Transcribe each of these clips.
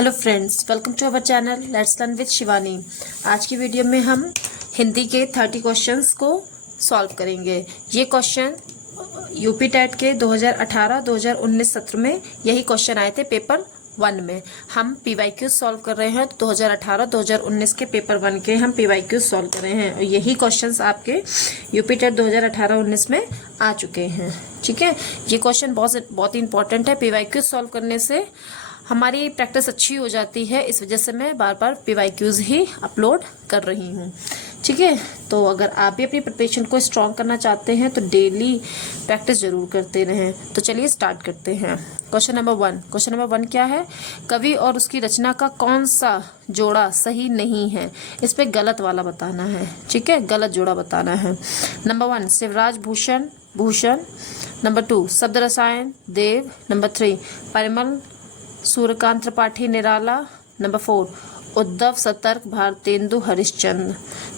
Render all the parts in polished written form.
Hello friends, welcome to our channel let's learn with Shivani. आज की video में हम हिंदी के 30 क्वेश्चंस को सॉल्व करेंगे। ये क्वेश्चन यूपी टेट के 2018-2019 सत्र में यही क्वेश्चन आए थे पेपर 1 में। हम PYQ सॉल्व कर रहे हैं। 2018-2019 के पेपर 1 के हम PYQ सॉल्व कर रहे हैं और यही क्वेश्चंस आपके यूपी टेट 2018-19 में आ चुके हैं। ठीक है, ये क्वेश्चन बहुत ही इंपॉर्टेंट है। PYQ सॉल्व करने से हमारी प्रैक्टिस अच्छी हो जाती है, इस वजह से मैं बार बार PYQs ही अपलोड कर रही हूँ। ठीक है, तो अगर आप भी अपनी प्रिपरेशन को स्ट्रॉन्ग करना चाहते हैं तो डेली प्रैक्टिस जरूर करते रहें। तो चलिए स्टार्ट करते हैं। Question number 1। क्वेश्चन नंबर 1 क्या है? कवि और उसकी रचना का कौन सा जोड़ा सही नहीं है? इस पे गलत वाला बताना है। ठीक है, गलत जोड़ा बताना है। नंबर 1 शिवराज भूषण भूषण। नंबर 2 शब्द रसायन देव। नंबर 3 परिमल सूर्यकांत त्रिपाठी निराला। नंबर 4 उद्धव शतक भारतेंदु हरिश्चंद्र।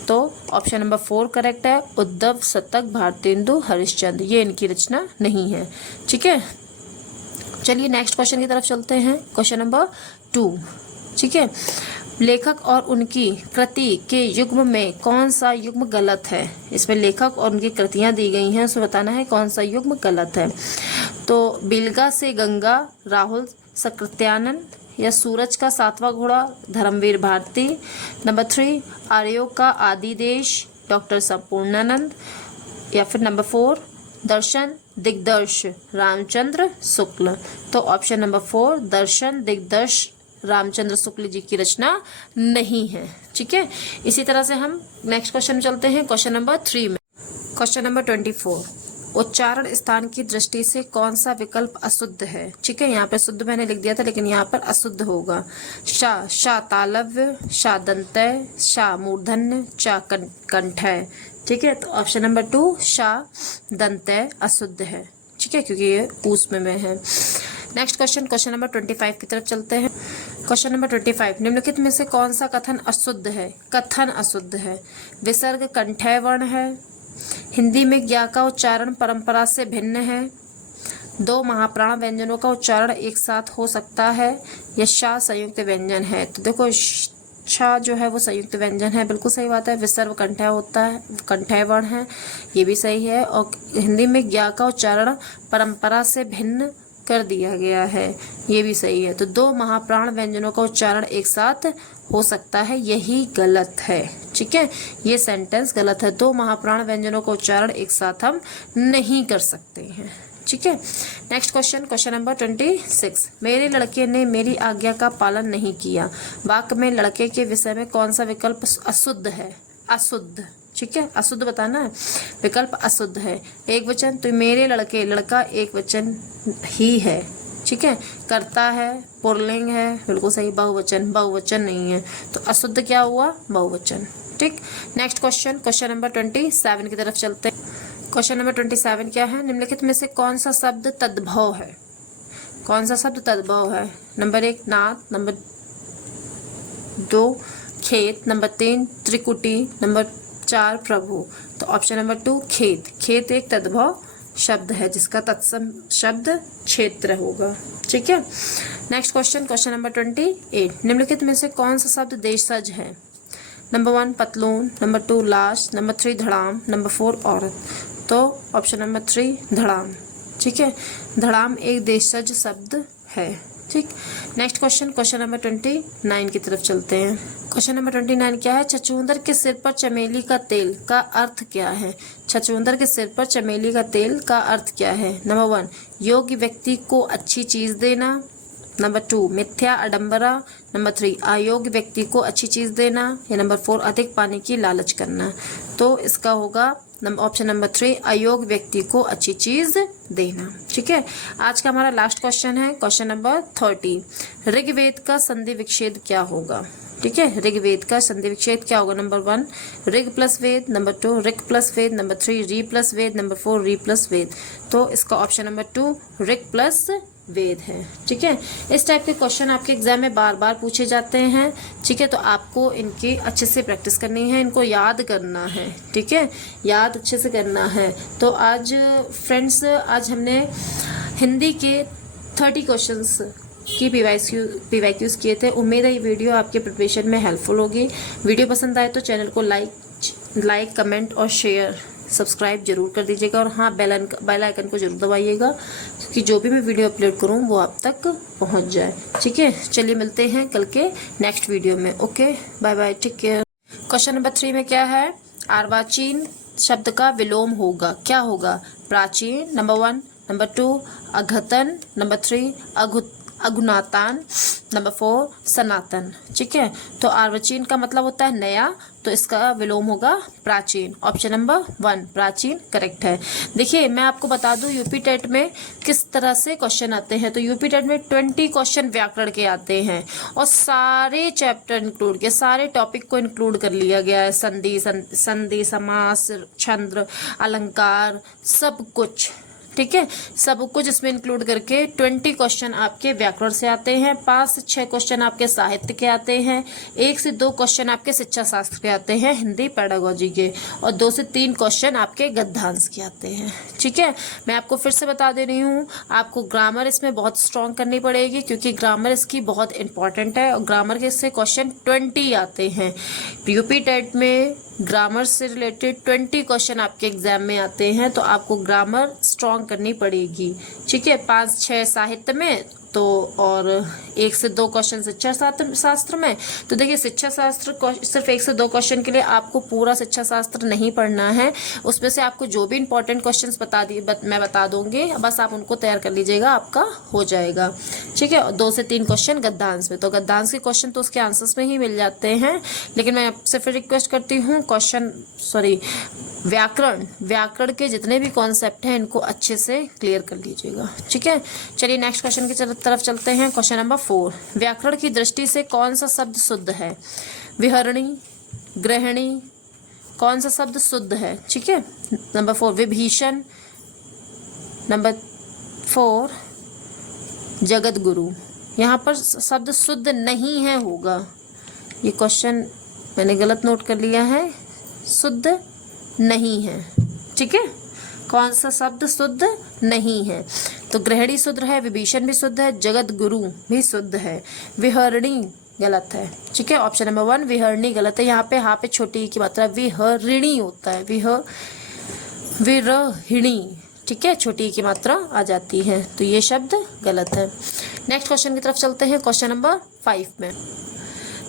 तो ऑप्शन नंबर 4 करेक्ट है, उद्धव शतक भारतेंदु हरिश्चंद्र। ये इनकी रचना नहीं है। ठीक है, चलिए नेक्स्ट क्वेश्चन की तरफ चलते हैं। Question number 2। ठीक है, लेखक और उनकी कृति के युग्म में कौन सा युग्म गलत है? इसमें लेखक और उनकी कृतियां दी गई हैं, उसमें बताना है कौन सा युग्म गलत है। तो बिलगा से गंगा राहुल सकृत्यानंद, या सूरज का 7वां घोड़ा धर्मवीर भारती। नंबर 3 आर्यों का आदि देश डॉक्टर संपूर्णानंद, या फिर नंबर 4 दर्शन दिग्दर्श रामचंद्र शुक्ल। तो ऑप्शन नंबर 4 दर्शन दिग्दर्श रामचंद्र शुक्ल जी की रचना नहीं है। ठीक है, इसी तरह से हम नेक्स्ट क्वेश्चन में चलते हैं। क्वेश्चन नंबर 3 में क्वेश्चन नंबर 24 उच्चारण स्थान की दृष्टि से कौन सा विकल्प अशुद्ध है? ठीक है, यहाँ पे शुद्ध मैंने लिख दिया था लेकिन यहाँ पर अशुद्ध होगा। शा तालव्य, शा दंतय, शा मूर्धन्य, चा कंठय। ठीक है, तो ऑप्शन नंबर 2 शा दंतय अशुद्ध है। ठीक है, क्योंकि ये ऊष्म में है। नेक्स्ट क्वेश्चन, क्वेश्चन नंबर 25 की तरफ चलते हैं। क्वेश्चन नंबर 25 निम्नलिखित में से कौन सा कथन अशुद्ध है? कथन अशुद्ध है। विसर्ग कंठय वर्ण है। हिंदी में ज्ञा का उच्चारण परंपरा से भिन्न है। 2 महाप्राण व्यंजनों का उच्चारण एक साथ हो सकता है। यह शा संयुक्त व्यंजन है। तो देखो शा जो है वो संयुक्त व्यंजन है, बिल्कुल सही बात है। विसर्ग कंठय होता है, कंठय वर्ण है, ये भी सही है। और हिंदी में ज्ञा का उच्चारण परंपरा से भिन्न कर दिया गया है, ये भी सही है। तो 2 महाप्राण व्यंजनों का उच्चारण एक साथ हो सकता है, यही गलत है। ठीक है, ये सेंटेंस गलत है। 2 महाप्राण व्यंजनों का उच्चारण एक साथ हम नहीं कर सकते हैं। ठीक है, नेक्स्ट क्वेश्चन, क्वेश्चन नंबर 26 मेरे लड़के ने मेरी आज्ञा का पालन नहीं किया। वाक्य में लड़के के विषय में कौन सा विकल्प अशुद्ध है? अशुद्ध। ठीक है, अशुद्ध बताना है। विकल्प अशुद्ध है। एक वचन, तो मेरे लड़के, लड़का एक वचन ही है। ठीक है, करता है, पुल्लिंग है, बिल्कुल सही। बहुवचन, बहुवचन नहीं है। तो अशुद्ध क्या हुआ? बहुवचन। ठीक, नेक्स्ट क्वेश्चन, क्वेश्चन नंबर 27 की तरफ चलते हैं। क्वेश्चन नंबर 27 क्या है? निम्नलिखित में से कौन सा शब्द तद्भव है? कौन सा शब्द तद्भव है? नंबर 1 नाथ, नंबर 2 खेत, नंबर 3 त्रिकुटी, नंबर 4 प्रभु। तो ऑप्शन नंबर 2 खेत। खेत एक तद्भव शब्द है जिसका तत्सम शब्द क्षेत्र होगा। ठीक है, नेक्स्ट क्वेश्चन, क्वेश्चन नंबर 28 निम्नलिखित में से कौन सा शब्द देशज है? नंबर 1 पतलून, नंबर 2 लाश, नंबर 3 धड़ाम, नंबर 4 औरत। तो ऑप्शन नंबर 3 धड़ाम। ठीक है, धड़ाम एक देशज शब्द है। ठीक, नेक्स्ट क्वेश्चन, क्वेश्चन नंबर 29 की तरफ चलते हैं। क्वेश्चन नंबर 29 क्या है? छछूंदर के सिर पर चमेली का तेल का अर्थ क्या है? छछूंदर के सिर पर चमेली का तेल का अर्थ क्या है? नंबर 1 योग्य व्यक्ति को अच्छी चीज देना। नंबर 2 मिथ्या आडंबरा। नंबर 3 अयोग्य व्यक्ति को अच्छी चीज देना। या नंबर 4 अधिक पाने की लालच करना। तो इसका होगा ऑप्शन नंबर 3 अयोग्य व्यक्ति को अच्छी चीज देना। ठीक है, आज का हमारा लास्ट क्वेश्चन है क्वेश्चन नंबर 30 ऋग्वेद का संधि विच्छेद क्या होगा? ठीक है, ऋग्वेद का संधि विच्छेद क्या होगा? नंबर 1 ऋग प्लस वेद, नंबर 2 ऋग प्लस वेद, नंबर 3 री प्लस वेद, नंबर 4 री प्लस वेद। तो इसका ऑप्शन नंबर 2 ऋग प्लस वेद है। ठीक है, इस टाइप के क्वेश्चन आपके एग्जाम में बार बार पूछे जाते हैं। ठीक है, तो आपको इनकी अच्छे से प्रैक्टिस करनी है, इनको याद करना है। ठीक है, याद अच्छे से करना है। तो आज फ्रेंड्स, आज हमने हिंदी के 30 क्वेश्चंस की पीवाईक्यूज किए थे। उम्मीद है ये वीडियो आपके प्रिपरेशन में हेल्पफुल होगी। वीडियो पसंद आए तो चैनल को लाइक कमेंट और शेयर सब्सक्राइब जरूर कर दीजिएगा, और हाँ बेल आइकन को जरूर दबाइएगा, क्योंकि जो भी मैं वीडियो अपलोड करूँ वो आप तक पहुँच जाए। ठीक है, चलिए मिलते हैं कल के नेक्स्ट वीडियो में। Okay, bye bye, take care. Question number 3 में क्या है? अर्वाचीन शब्द का विलोम होगा, क्या होगा? प्राचीन, नंबर 1, नंबर 2 अघतन, नंबर 3 अगुनातान, नंबर 4 सनातन। ठीक है, तो अर्वाचीन का मतलब होता है नया, तो इसका विलोम होगा प्राचीन। ऑप्शन नंबर 1 प्राचीन करेक्ट है। देखिए मैं आपको बता दूं यूपी टेट में किस तरह से क्वेश्चन आते हैं। तो यूपी टेट में 20 क्वेश्चन व्याकरण के आते हैं, और सारे चैप्टर इंक्लूड किए, सारे टॉपिक को इंक्लूड कर लिया गया है। संधि, समास, छंद, अलंकार, सब कुछ। ठीक है, सब कुछ इसमें इंक्लूड करके 20 क्वेश्चन आपके व्याकरण से आते हैं, 5 से 6 क्वेश्चन आपके साहित्य के आते हैं, 1 से 2 क्वेश्चन आपके शिक्षा शास्त्र के आते हैं, हिंदी पेडागोजी के, और 2 से 3 क्वेश्चन आपके गद्यांश के आते हैं। ठीक है, मैं आपको फिर से बता दे रही हूँ, आपको ग्रामर इसमें बहुत स्ट्रॉन्ग करनी पड़ेगी, क्योंकि ग्रामर इसकी बहुत इंपॉर्टेंट है, और ग्रामर के इससे क्वेश्चन 20 आते हैं। यूपी टेट में ग्रामर से रिलेटेड 20 क्वेश्चन आपके एग्जाम में आते हैं, तो आपको ग्रामर स्ट्रॉन्ग करनी पड़ेगी। ठीक है, 5-6 साहित्य में तो, और 1 से 2 क्वेश्चन शिक्षा शास्त्र में। तो देखिए शिक्षा शास्त्र सिर्फ 1 से 2 क्वेश्चन के लिए आपको पूरा शिक्षा शास्त्र नहीं पढ़ना है, उसमें से आपको जो भी इंपॉर्टेंट क्वेश्चंस मैं बता दूंगी, बस आप उनको तैयार कर लीजिएगा, आपका हो जाएगा। ठीक है, 2 से 3 क्वेश्चन गद्यांश में, तो गद्यांश के क्वेश्चन तो उसके आंसर्स में ही मिल जाते हैं, लेकिन मैं आपसे फिर रिक्वेस्ट करती हूँ व्याकरण के जितने भी कॉन्सेप्ट हैं इनको अच्छे से क्लियर कर लीजिएगा। ठीक है, चलिए नेक्स्ट क्वेश्चन की तरफ चलते हैं। क्वेश्चन नंबर 4, व्याकरण की दृष्टि से कौन सा शब्द शुद्ध है? विहरणी, ग्रहणी, कौन सा शब्द शुद्ध है? ठीक है, नंबर 4 विभीषण, नंबर 4 जगत गुरु। यहाँ पर शब्द शुद्ध नहीं है होगा, ये क्वेश्चन मैंने गलत नोट कर लिया है, शुद्ध नहीं है। ठीक है, कौन सा शब्द शुद्ध नहीं है? तो गृहिणी शुद्ध है, विभीषण भी शुद्ध है, जगत गुरु भी शुद्ध है, विहरणी गलत है। ठीक है, ऑप्शन नंबर 1 विहरणी गलत है। यहाँ पे हाँ पे छोटी की मात्रा विहरिणी होता है, विरहिणी। ठीक है, छोटी की मात्रा आ जाती है, तो ये शब्द गलत है। नेक्स्ट क्वेश्चन की तरफ चलते हैं, क्वेश्चन नंबर 5 में।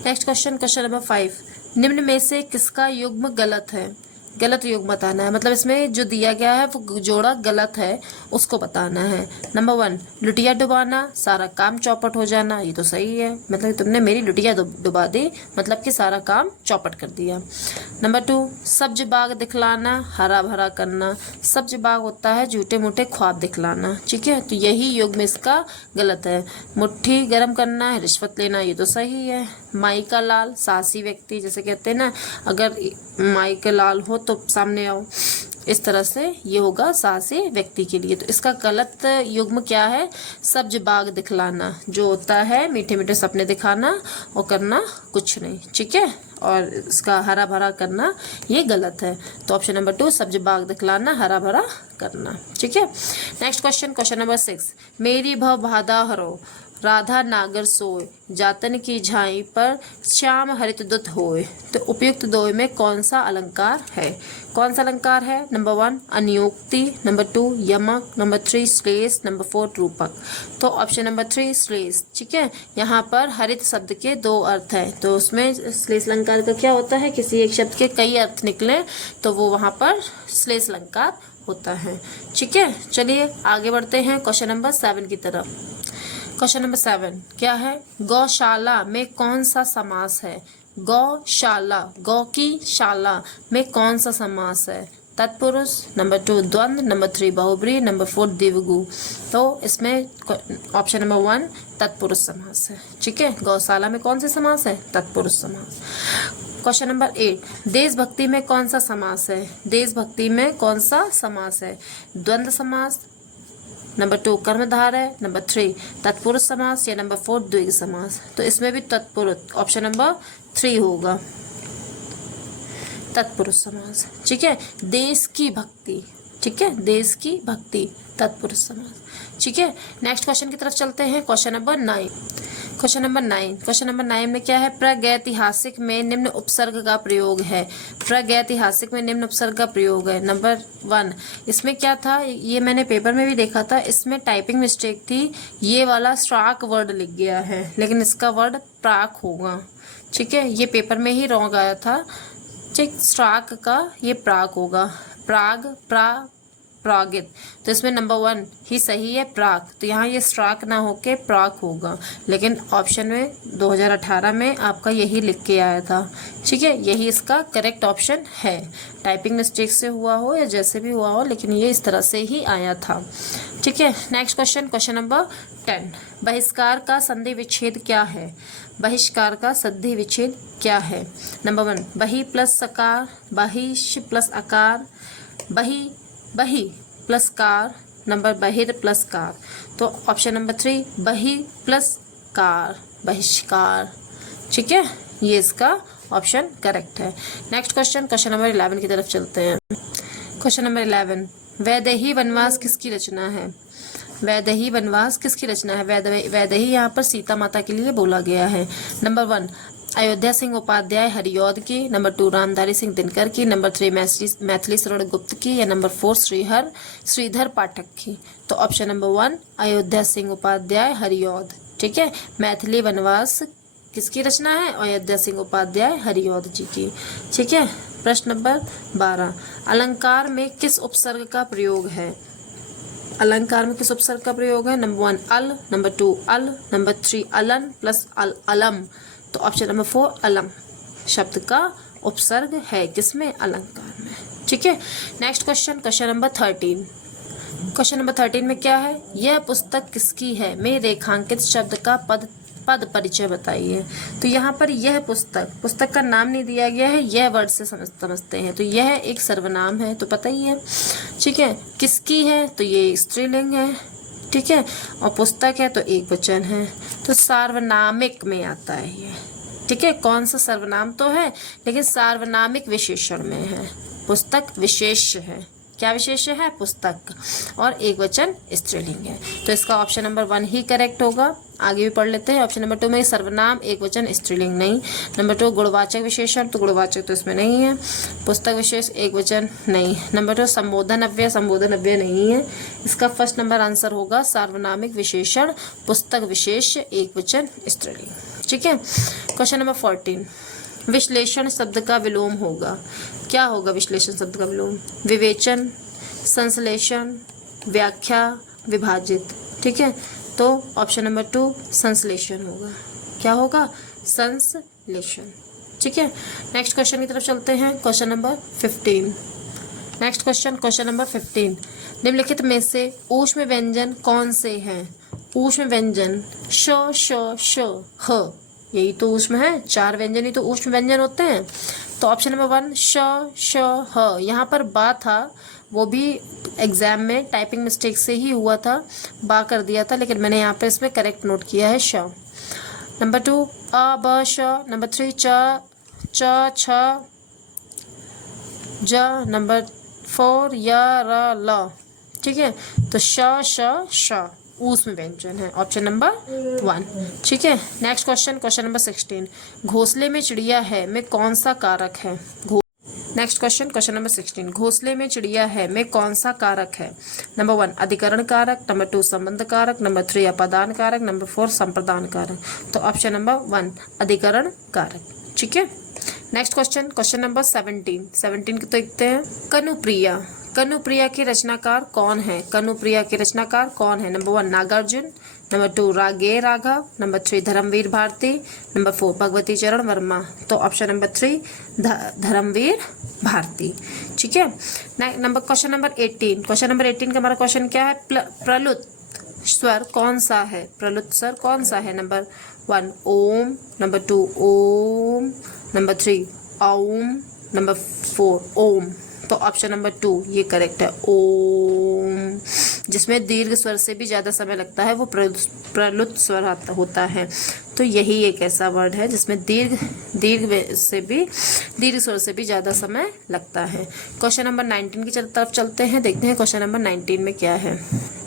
नेक्स्ट क्वेश्चन नंबर 5, निम्न में से किसका युग्म गलत है? गलत युग्म बताना है, मतलब इसमें जो दिया गया है वो जोड़ा गलत है, उसको बताना है। नंबर 1 लुटिया डुबाना, सारा काम चौपट हो जाना, ये तो सही है, मतलब तुमने मेरी लुटिया डुबा दी, मतलब कि सारा काम चौपट कर दिया। नंबर 2 सब्ज बाग दिखलाना, हरा भरा करना, सब्ज बाग होता है झूठे मूठे ख्वाब दिखलाना। ठीक है, तो यही युग्म इसका गलत है। मुट्ठी गर्म करना है, रिश्वत लेना, ये तो सही है। माई का लाल, साहसी व्यक्ति, जैसे कहते हैं ना, अगर माई का लाल हो तो सामने आओ, इस तरह से ये होगा साहसी व्यक्ति के लिए। तो इसका गलत युग्म क्या है? सब्ज बाग दिखलाना, जो होता है मीठे मीठे सपने दिखाना और करना कुछ नहीं। ठीक है, और इसका हरा भरा करना ये गलत है। तो ऑप्शन नंबर 2 सब्ज बाग दिखलाना, हरा भरा करना। ठीक है, नेक्स्ट क्वेश्चन नंबर 6, मेरी भव बाधा हरो, राधा नागर सोय, जातन की झाई पर श्याम हरित दुत होय। तो उपयुक्त दो में कौन सा अलंकार है? कौन सा अलंकार है? नंबर 1 अनियोक्ति, नंबर 2 यमक, नंबर 3 श्लेष, नंबर 4 रूपक। तो ऑप्शन नंबर 3 श्लेष। ठीक है, यहाँ पर हरित शब्द के 2 अर्थ हैं, तो उसमें श्लेष अलंकार का क्या होता है, किसी एक शब्द के कई अर्थ निकले तो वो वहाँ पर श्लेष अलंकार होता है। ठीक है, चलिए आगे बढ़ते हैं क्वेश्चन नंबर 7 की तरफ। क्वेश्चन नंबर 7 क्या है? गौशाला में कौन सा समास है? गौशाला, गौ की शाला में कौन सा समास है? तत्पुरुष, नंबर 2 द्वंद्व, नंबर 3 बहुब्री, नंबर 4 द्विगु। तो इसमें ऑप्शन नंबर 1 तत्पुरुष समास है। ठीक है, गौशाला में कौन सा समास है? तत्पुरुष समास। क्वेश्चन नंबर 8 देशभक्ति में कौन सा समास है? देशभक्ति में कौन सा समास है? द्वंद्व समास, नंबर 2 कर्मधार है, नंबर 3 तत्पुरुष समास, या नंबर 4 द्विगु समास। तो इसमें भी तत्पुरुष, ऑप्शन नंबर 3 होगा तत्पुरुष समास। ठीक है, देश की भक्ति, ठीक है, देश की भक्ति, तत्पुरुष समास। ठीक है, नेक्स्ट क्वेश्चन की तरफ चलते हैं। Question number 9। क्वेश्चन नंबर 9 में क्या है? प्रागैतिहासिक में निम्न उपसर्ग का प्रयोग है। प्रागैतिहासिक में निम्न उपसर्ग का प्रयोग है। नंबर 1, इसमें क्या था, ये मैंने पेपर में भी देखा था, इसमें टाइपिंग मिस्टेक थी, ये वाला स्ट्राक वर्ड लिख गया है, लेकिन इसका वर्ड प्राक होगा। ठीक है, ये पेपर में ही रॉन्ग आया था। ठीक, स्ट्राक का ये प्राक होगा, प्राग, प्रागित, तो इसमें नंबर 1 ही सही है, प्राक। तो यहाँ ये स्ट्राक ना होके प्राक होगा, लेकिन ऑप्शन में 2018 में आपका यही लिख के आया था। ठीक है, यही इसका करेक्ट ऑप्शन है। टाइपिंग मिस्टेक से हुआ हो या जैसे भी हुआ हो, लेकिन ये इस तरह से ही आया था। ठीक है, नेक्स्ट क्वेश्चन नंबर 10। बहिष्कार का संधि विच्छेद क्या है? बहिष्कार का संधि विच्छेद क्या है? नंबर 1, बहि प्लस सकार, बहिष प्लस अकार, बही प्लस कार, नंबर बहिर प्लस कार। तो ऑप्शन नंबर 3, बही प्लस कार, बहिष्कार। ठीक है, ये इसका ऑप्शन करेक्ट है। नेक्स्ट क्वेश्चन नंबर 11 की तरफ चलते हैं। क्वेश्चन नंबर 11, वैदेही वनवास किसकी रचना है? वैदेही वनवास किसकी रचना है? वैदेही यहाँ पर सीता माता के लिए बोला गया है। नंबर 1, अयोध्या सिंह उपाध्याय हरिऔध की, नंबर 2 रामधारी सिंह दिनकर की, नंबर 3 मैथिली शरण गुप्त की, या नंबर 4 श्रीधर पाठक की। तो ऑप्शन नंबर 1 अयोध्या सिंह उपाध्याय हरिऔध। ठीक है, मैथिली वनवास किसकी रचना है? अयोध्या सिंह उपाध्याय हरिऔध जी की। ठीक है, प्रश्न नंबर 12, अलंकार में किस उपसर्ग का प्रयोग है? अलंकार में किस उपसर्ग का प्रयोग है? नंबर 1 अल, नंबर 2 अल, नंबर 3 अलन प्लस अलम। तो ऑप्शन नंबर 4 अलम शब्द का उपसर्ग है किसमें? अलंकार में। ठीक है, next question number 13। Question number 13 में क्या है? यह पुस्तक किसकी है? में रेखांकित शब्द का पद परिचय बताइए। तो यहाँ पर यह पुस्तक का नाम नहीं दिया गया है, यह वर्ड से समझते हैं। तो यह एक सर्वनाम है, तो पता ही है। ठीक है, किसकी है? तो ये स्त्रीलिंग है। ठीक है, और पुस्तक है तो एक वचन है, तो सार्वनामिक में आता है ये। ठीक है, कौन सा सर्वनाम तो है, लेकिन सार्वनामिक विशेषण में है। पुस्तक विशेष है। क्या विशेष है? पुस्तक, और एक वचन स्त्रीलिंग है। तो इसका ऑप्शन नंबर 1 ही करेक्ट होगा। आगे भी पढ़ लेते हैं। ऑप्शन नंबर 2 में सर्वनाम, एक वचन, स्त्रीलिंग नहीं। नंबर 2 गुणवाचक विशेषण, तो गुणवाचक तो इसमें नहीं है। पुस्तक विशेष, एक वचन नहीं। नंबर 2 संबोधन अव्यय नहीं है। इसका फर्स्ट नंबर आंसर होगा सार्वनामिक विशेषण, पुस्तक विशेष, एक वचन, स्त्रीलिंग। ठीक है, क्वेश्चन नंबर 14, विश्लेषण शब्द का विलोम होगा। क्या होगा विश्लेषण शब्द का विलोम? विवेचन, संश्लेषण, व्याख्या, विभाजित। ठीक है, तो ऑप्शन नंबर 2 संश्लेषण होगा। क्या होगा? संश्लेषण। ठीक है, नेक्स्ट क्वेश्चन की तरफ चलते हैं। Question number 15। Next question number 15, निम्नलिखित में से ऊष्म व्यंजन कौन से हैं? ऊष्म व्यंजन श, श, श, ह, यही तो ऊष्म है। 4 व्यंजन ही तो ऊष्म व्यंजन होते हैं। तो ऑप्शन नंबर 1 श, श, ह। यहाँ पर बा था, वो भी एग्जाम में टाइपिंग मिस्टेक से ही हुआ था, बा कर दिया था, लेकिन मैंने यहाँ पे इसमें करेक्ट नोट किया है श। नंबर 2 अ, ब, श। नंबर 3 च, छ, ज। नंबर 4 य, र, ल। ठीक है, तो श, श, श ऊष्म व्यंजन है, ऑप्शन नंबर 1। ठीक है, नेक्स्ट क्वेश्चन नंबर 16, घोंसले में चिड़िया है में कौन सा कारक है? नेक्स्ट क्वेश्चन नंबर 16, घोंसले में चिड़िया है में कौन सा कारक है? नंबर 1 अधिकरण कारक, नंबर 2 संबंध कारक, नंबर 3 अपादान कारक, नंबर 4 संप्रदान कारक। तो ऑप्शन नंबर 1 अधिकरण कारक। ठीक है, नेक्स्ट क्वेश्चन नंबर 17 को देखते हैं। कनुप्रिया के रचनाकार कौन है? कनुप्रिया के रचनाकार कौन है? नंबर 1 नागार्जुन, नंबर 2 रागे राघव, नंबर 3 धर्मवीर भारती, नंबर 4 भगवती चरण वर्मा। तो ऑप्शन नंबर 3 धर्मवीर भारती। ठीक है, क्वेश्चन नंबर 18 का हमारा क्वेश्चन क्या है? प्रलुत स्वर कौन सा है? प्रलुत स्वर कौन सा है? नंबर 1 ओम, नंबर 2 ओम, नंबर 3 औम, नंबर 4 ओम। तो ऑप्शन नंबर 2 ये करेक्ट है, ओम। जिसमें दीर्घ स्वर से भी ज़्यादा समय लगता है वो प्रलुत स्वर होता है। तो यही एक ऐसा वर्ड है जिसमें दीर्घ स्वर से भी ज़्यादा समय लगता है। क्वेश्चन नंबर 19 की तरफ चलते हैं, देखते हैं क्वेश्चन नंबर 19 में क्या है।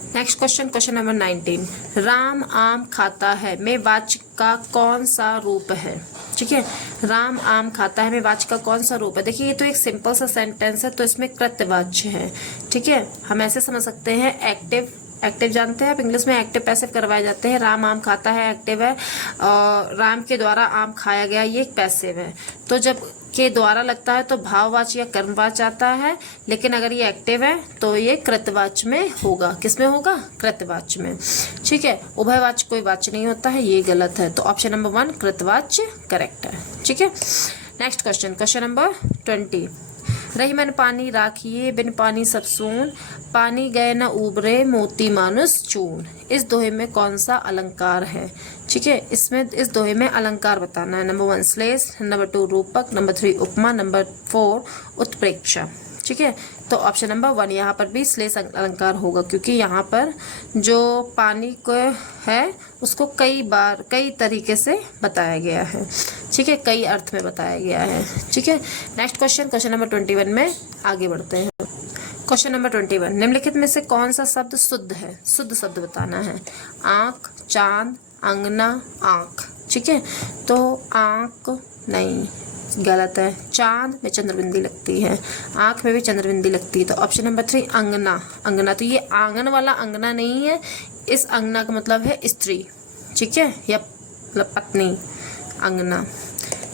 नेक्स्ट क्वेश्चन नंबर 19, राम आम खाता है में वाच्य का कौन सा रूप है? ठीक है, राम आम खाता है में वाच्य का कौन सा रूप है? देखिए ये तो एक सिंपल सा सेंटेंस है, तो इसमें कृतवाच्य है। ठीक है, हम ऐसे समझ सकते हैं, एक्टिव जानते हैं आप, इंग्लिश में एक्टिव पैसिव करवाए जाते हैं। राम आम खाता है एक्टिव है, और राम के द्वारा आम खाया गया ये एक पैसिव है। तो जब के द्वारा लगता है तो भाववाच्य या कर्मवाच्य आता है, लेकिन अगर ये एक्टिव है तो ये कृतवाच्य में होगा। किस में होगा? कृतवाच्य में। ठीक है, उभयवाच्य कोई वाच्य नहीं होता है, ये गलत है। तो ऑप्शन नंबर 1 कृतवाच्य करेक्ट है। ठीक है, नेक्स्ट क्वेश्चन नंबर 20, रही मन पानी राखिए बिन पानी सब सून, पानी गए न उबरे मोती मानुस चून। इस दोहे में कौन सा अलंकार है? ठीक है, इसमें इस दोहे में अलंकार बताना है। नंबर 1 श्लेष, नंबर 2 रूपक, नंबर 3 उपमा, नंबर 4 उत्प्रेक्षा। ठीक है, तो ऑप्शन नंबर 1 यहाँ पर भी श्लेष अलंकार होगा, क्योंकि यहाँ पर जो पानी को है उसको कई तरीके से बताया गया है। ठीक है, कई अर्थ में बताया गया है। ठीक है, नेक्स्ट क्वेश्चन नंबर 21 में आगे बढ़ते हैं। क्वेश्चन नंबर 21, निम्नलिखित में से कौन सा शब्द शुद्ध है? शुद्ध शब्द बताना है। आँख, चांद, अंगना, आँख। ठीक है, तो आँख नहीं, गलत है। चांद में चंद्रबिंदी लगती है, आँख में भी चंद्रबिंदी लगती है। तो ऑप्शन नंबर 3 अंगना। तो ये आंगन वाला अंगना नहीं है, इस अंगना का मतलब है स्त्री। ठीक है, या पत्नी। अंगना।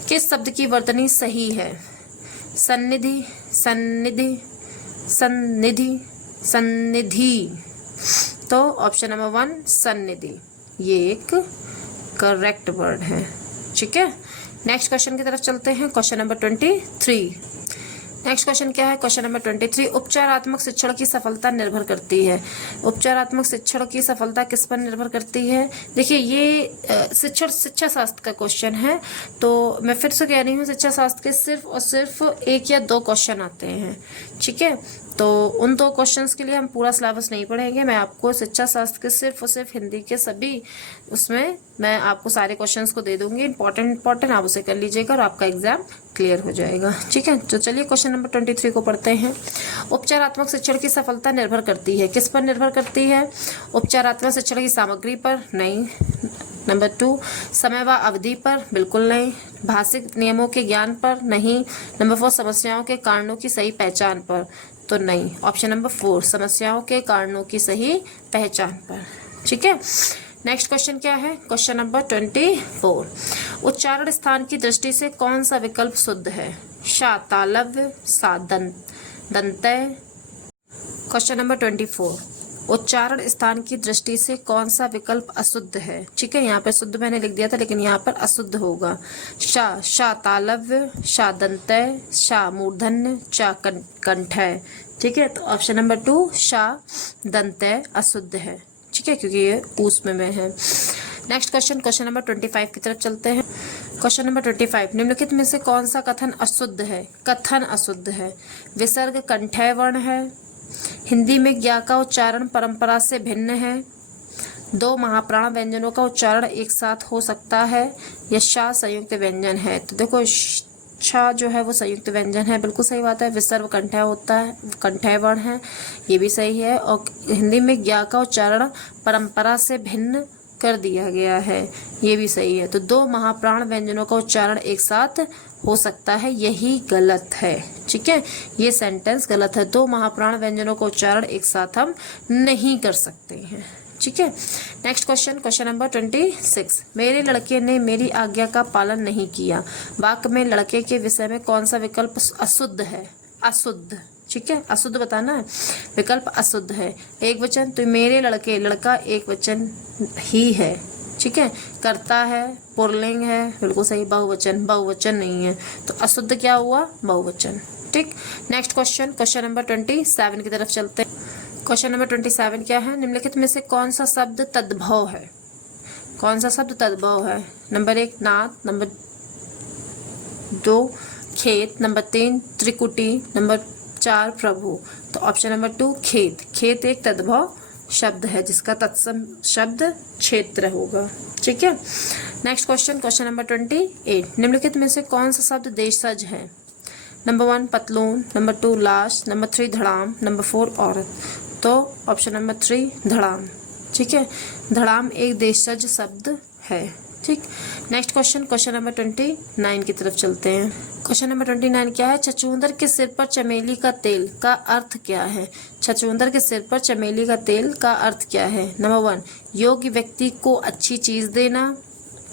किस शब्द की वर्तनी सही है? सन्निधि, सन्निधि, सन्निधि, सन्निधि। तो ऑप्शन नंबर 1 सन्निधि, ये एक करेक्ट वर्ड है। ठीक है, नेक्स्ट क्वेश्चन की तरफ चलते हैं। Question number 23। नेक्स्ट क्वेश्चन क्या है? क्वेश्चन नंबर 23, उपचारात्मक शिक्षण की सफलता निर्भर करती है। उपचारात्मक शिक्षण की सफलता किस पर निर्भर करती है? देखिए ये शिक्षा शास्त्र का क्वेश्चन है, तो मैं फिर से कह रही हूँ, शिक्षा शास्त्र के सिर्फ और सिर्फ 1 या 2 क्वेश्चन आते हैं। ठीक है, तो उन 2 क्वेश्चंस के लिए हम पूरा सिलेबस नहीं पढ़ेंगे। मैं आपको शिक्षा शास्त्र के सिर्फ और सिर्फ हिंदी के सभी उसमें मैं आपको सारे क्वेश्चंस को दे दूंगी। इंपॉर्टेंट आप उसे कर लीजिएगा और आपका एग्जाम क्लियर हो जाएगा। ठीक है, तो चलिए क्वेश्चन नंबर 23 को पढ़ते हैं। उपचारात्मक शिक्षण की सफलता निर्भर करती है, किस पर निर्भर करती है? उपचारात्मक शिक्षण की सामग्री पर? नहीं। नंबर 2 समय व अवधि पर? बिल्कुल नहीं। भाषिक नियमों के ज्ञान पर? नहीं। नंबर 4 समस्याओं के कारणों की सही पहचान पर? तो नहीं। ऑप्शन नंबर 4 समस्याओं के कारणों की सही पहचान पर। ठीक है, नेक्स्ट क्वेश्चन क्या है? क्वेश्चन नंबर 24, उच्चारण स्थान की दृष्टि से कौन सा विकल्प शुद्ध है? शा तालव्य, सा दंतय। क्वेश्चन नंबर 24, उच्चारण स्थान की दृष्टि से कौन सा विकल्प अशुद्ध है? ठीक है, यहाँ पर शुद्ध मैंने लिख दिया था, लेकिन यहाँ पर अशुद्ध होगा। शा तालव्य, शा दंतय, शा मूर्धन्य, चा कंठय। ठीक है, तो ऑप्शन नंबर 2 शा दंतय अशुद्ध है। ठीक है, क्योंकि ये ऊस में है। नेक्स्ट क्वेश्चन नंबर 25 की तरफ चलते हैं। क्वेश्चन नंबर 25, निम्नलिखित में से कौन सा कथन अशुद्ध है? कथन अशुद्ध है। विसर्ग कंठय वर्ण है। हिंदी में ज्ञा का उच्चारण परंपरा से भिन्न है। 2 महाप्राण व्यंजनों का उच्चारण एक साथ हो सकता है। या शा संयुक्त व्यंजन है। तो देखो शा जो है वो संयुक्त व्यंजन है, बिल्कुल सही बात है। विसर्ग कंठय होता है, कंठय वर्ण है, ये भी सही है। और हिंदी में ज्ञा का उच्चारण परंपरा से भिन्न कर दिया गया है, ये भी सही है। तो 2 महाप्राण व्यंजनों का उच्चारण एक साथ हो सकता है, यही गलत है। ठीक है, ये सेंटेंस गलत है। 2 महाप्राण व्यंजनों का उच्चारण एक साथ हम नहीं कर सकते हैं। ठीक है, नेक्स्ट क्वेश्चन नंबर 26, मेरे लड़के ने मेरी आज्ञा का पालन नहीं किया। वाक्य में लड़के के विषय में कौन सा विकल्प अशुद्ध है? अशुद्ध। ठीक है, अशुद्ध बताना है। विकल्प अशुद्ध है। एक वचन, तो मेरे लड़के, लड़का एक वचन ही है। ठीक है, करता है, पुल्लिंग है, बिल्कुल सही। बहुवचन नहीं है, तो अशुद्ध क्या हुआ? बहुवचन। ठीक, नेक्स्ट क्वेश्चन नंबर 27 की तरफ चलते हैं। क्वेश्चन नंबर 27 क्या है? निम्नलिखित में से कौन सा शब्द तद्भव है? कौन सा शब्द तद्भव है? नंबर 1 नाथ, नंबर 2 खेत, नंबर 3 त्रिकुटी, नंबर 4 प्रभु। तो ऑप्शन नंबर 2 खेत। खेत एक तद्भव शब्द है जिसका तत्सम शब्द क्षेत्र होगा। ठीक है। नेक्स्ट क्वेश्चन, क्वेश्चन नंबर 28, निम्नलिखित में से कौन सा शब्द देशज है? नंबर 1 पतलून, नंबर 2 लाश, नंबर 3 धड़ाम, नंबर 4 औरत। तो ऑप्शन नंबर 3 धड़ाम। ठीक है, धड़ाम एक देशज शब्द है। ठीक, नेक्स्ट क्वेश्चन, क्वेश्चन नंबर 29 की तरफ चलते हैं। क्वेश्चन नंबर 29 क्या है? छछूंदर के सिर पर चमेली का तेल का अर्थ क्या है? छछूंदर के सिर पर चमेली का तेल का अर्थ क्या है? नंबर 1 योग्य व्यक्ति को अच्छी चीज देना,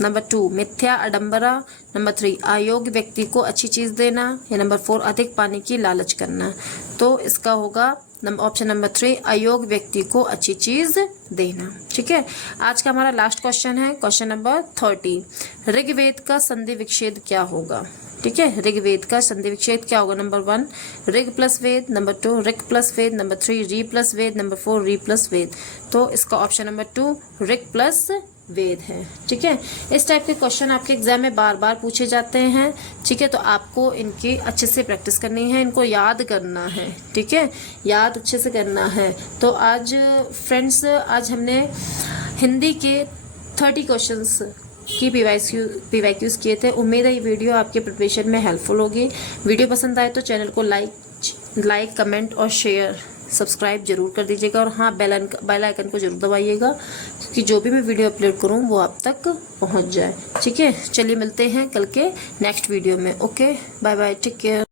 नंबर 2 मिथ्या आडंबरा, नंबर 3 अयोग्य व्यक्ति को अच्छी चीज देना, या नंबर 4 अधिक पाने की लालच करना। तो इसका होगा ऑप्शन नंबर 3 अयोग्य व्यक्ति को अच्छी चीज देना। ठीक है, आज का हमारा लास्ट क्वेश्चन है क्वेश्चन नंबर 30, ऋग्वेद का संधि विच्छेद क्या होगा? ठीक है, ऋग्वेद का संधि विच्छेद क्या होगा? नंबर 1 ऋग प्लस वेद, नंबर 2 ऋग प्लस वेद, नंबर 3 री प्लस वेद, नंबर 4 री प्लस वेद। तो इसका ऑप्शन नंबर 2 ऋग प्लस वेद है। ठीक है, इस टाइप के क्वेश्चन आपके एग्जाम में बार बार पूछे जाते हैं। ठीक है, तो आपको इनकी अच्छे से प्रैक्टिस करनी है, इनको याद करना है। ठीक है, याद अच्छे से करना है। तो आज फ्रेंड्स, आज हमने हिंदी के 30 क्वेश्चंस की पीवाईक्यूज किए थे। उम्मीद है ये वीडियो आपके प्रिपरेशन में हेल्पफुल होगी। वीडियो पसंद आए तो चैनल को लाइक कमेंट और शेयर सब्सक्राइब जरूर कर दीजिएगा, और हाँ बेल आइकन को जरूर दबाइएगा, क्योंकि जो भी मैं वीडियो अपलोड करूँ वो आप तक पहुँच जाए। ठीक है, चलिए मिलते हैं कल के नेक्स्ट वीडियो में। Okay, bye bye, take care.